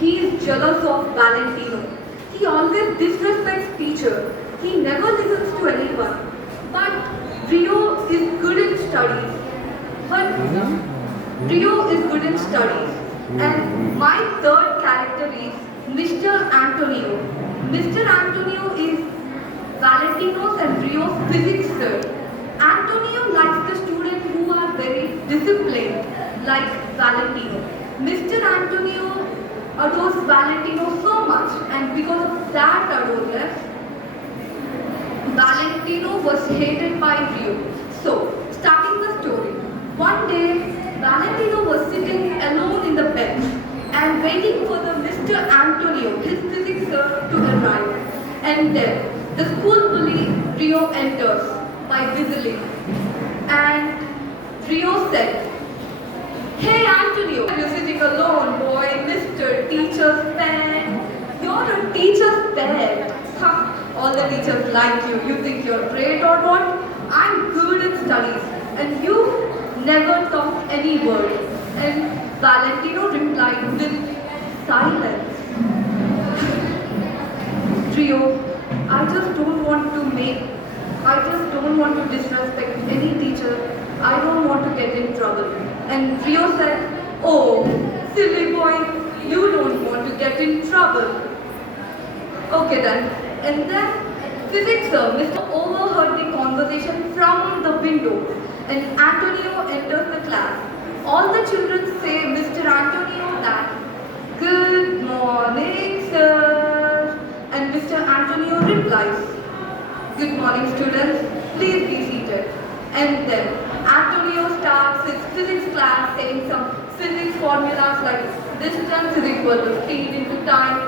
He is jealous of Valentino. He always disrespects teacher. He never listens to anyone. But Rio is good in studies. But Rio is good in studies. And my third character is Mr. Antonio. Mr. Antonio is Valentino's and Rio's physics sir. Antonio likes the students who are very disciplined, like Valentino. Mr. Antonio adores Valentino so much, and because of that adoredness, Valentino was hated by Rio. So, starting the story, one day Valentino was sitting alone in the bench and waiting for the Mr. Antonio, his physics sir, to arrive. And then the school bully Rio enters by whistling. And Rio said, "Hey Antonio, you're sitting alone, boy, Mr. Teacher's pet. You're a teacher's pet. Huh, all the teachers like you. You think you're great or what? I'm good in studies. And you never talk any word." And Valentino replied with silence. Rio, I just don't want to disrespect any teacher. I don't want to get in trouble. And Rio said, "Oh, silly boy, you don't want to get in trouble. Okay then." And then physics sir, Mr. overheard the conversation from the window, and Antonio enters the class. All the children say Mr. Antonio that, "Good morning, sir." And Mr. Antonio replies, "Good morning, students. Please be seated." And then Antonio starts his physics class saying some physics formulas like distance is equal to speed into time,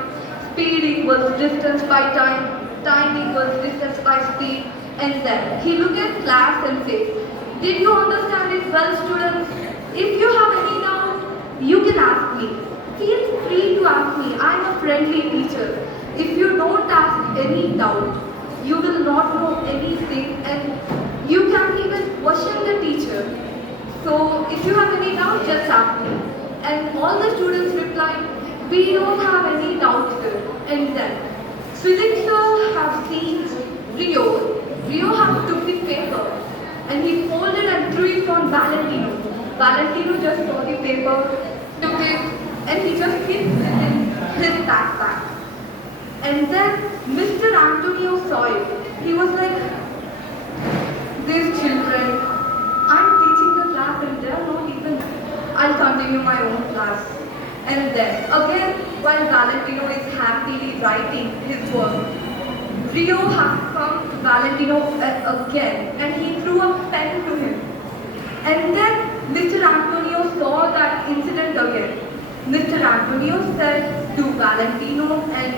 speed equals distance by time, time equals distance by speed. And then he looks at class and says, "Did you understand it well, students? If you have any doubt, you can ask me. Feel free to ask me. I am a friendly teacher. If you don't ask any doubt, you will not know anything and you can't even question the teacher. So if you have any doubt, just ask me." And all the students replied, "We don't have any doubt, sir." And then physics sir have seen Rio. Rio have took the paper and he folded and threw it on Valentino. Valentino just saw the paper, took it, and he just hid it in his backpack. And then Mr. Antonio saw it. He was like, "These children, I'm teaching the class and they're not even, I'll continue my own class." And then again, while Valentino is happily writing his work, Rio has come to Valentino again and he threw a pen to him. And then Mr. Antonio saw that incident again. Mr. Antonio said to Valentino and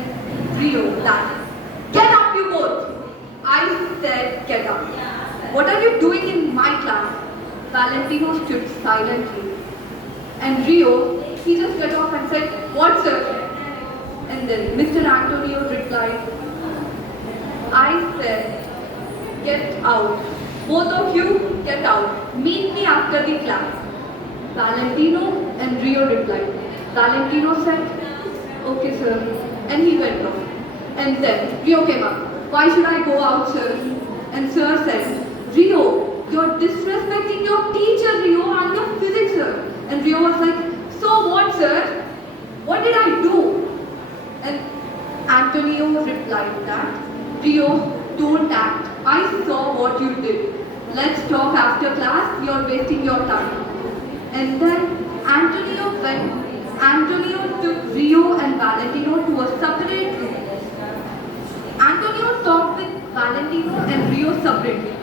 Rio that, "Get up you both." I said, "Get up. What are you doing in my class?" Valentino stood silently. And Rio, he just got off and said, "What, sir?" And then Mr. Antonio replied, "I said, get out. Both of you, get out. Meet me after the class." Valentino and Rio replied. Valentino said, "Okay, sir." And he went off. And then Rio came up. "Why should I go out, sir?" And sir said, "Rio, you're disrespecting your teacher, Rio. I'm your physics sir." And Rio was like, "So what, sir? What did I do?" And Antonio replied that, "Rio, don't act. I saw what you did. Let's talk after class. You're wasting your time." And then Antonio took Rio and Valentino to a separate room. Antonio talked with Valentino and Rio separately.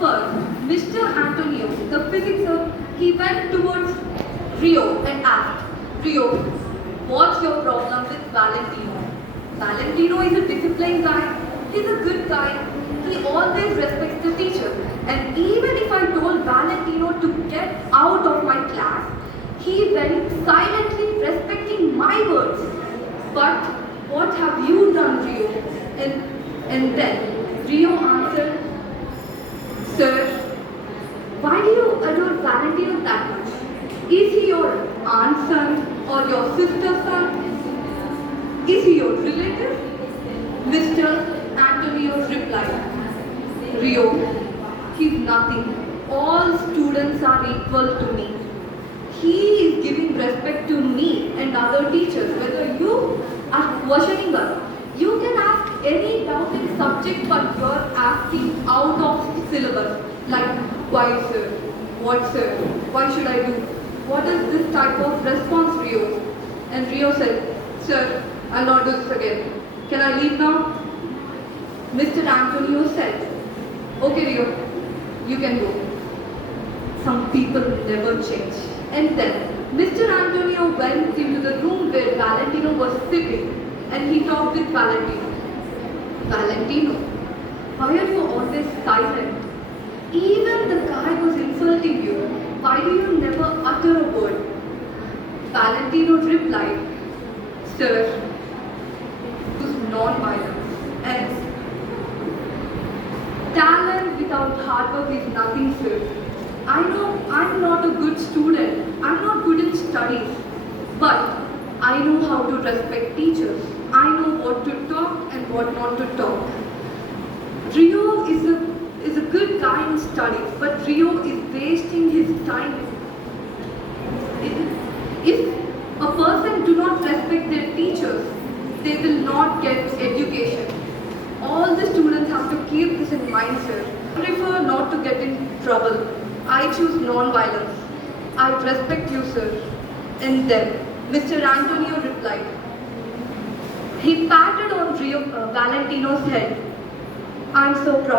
First, Mr. Antonio, the physics sir, he went towards Rio and asked, "Rio, what's your problem with Valentino?" Valentino is a disciplined guy. He's a good guy. He always respects the teacher. And even if I told Valentino to get out of my class, he went silently respecting my words. "But what have you done, Rio?" And then Rio answered, "Sir, why do you adore Valentino that much? Is he your aunt's son or your sister's son?" Rio, he's nothing. All students are equal to me. He is giving respect to me and other teachers. Whether you are questioning us, you can ask any doubt in subject, but you are asking out of syllabus. Like, why sir? What sir? Why should I do? What is this type of response, Rio? And Rio said, sir, I'll not do this again. Can I leave now? Mr. Antonio said, okay Rio, you can go. Some people never change. And then Mr. Antonio went into the room where Valentino was sitting and he talked with Valentino. Valentino, why are you always silent? Even the guy was insulting you. Why do you never utter a word? Valentino replied, sir, it was non-violence and talent without hard work is nothing, sir. I know I'm not a good student. I'm not good in studies. But I know how to respect teachers. I know what to talk and what not to talk. Rio is a good guy in studies, but Rio is wasting his time. If a person do not respect their teachers, they will not get education. All the students have to keep this in mind, sir. I prefer not to get in trouble. I choose non-violence. I respect you, sir. And then Mr. Antonio replied. He patted on Valentino's head. I'm so proud.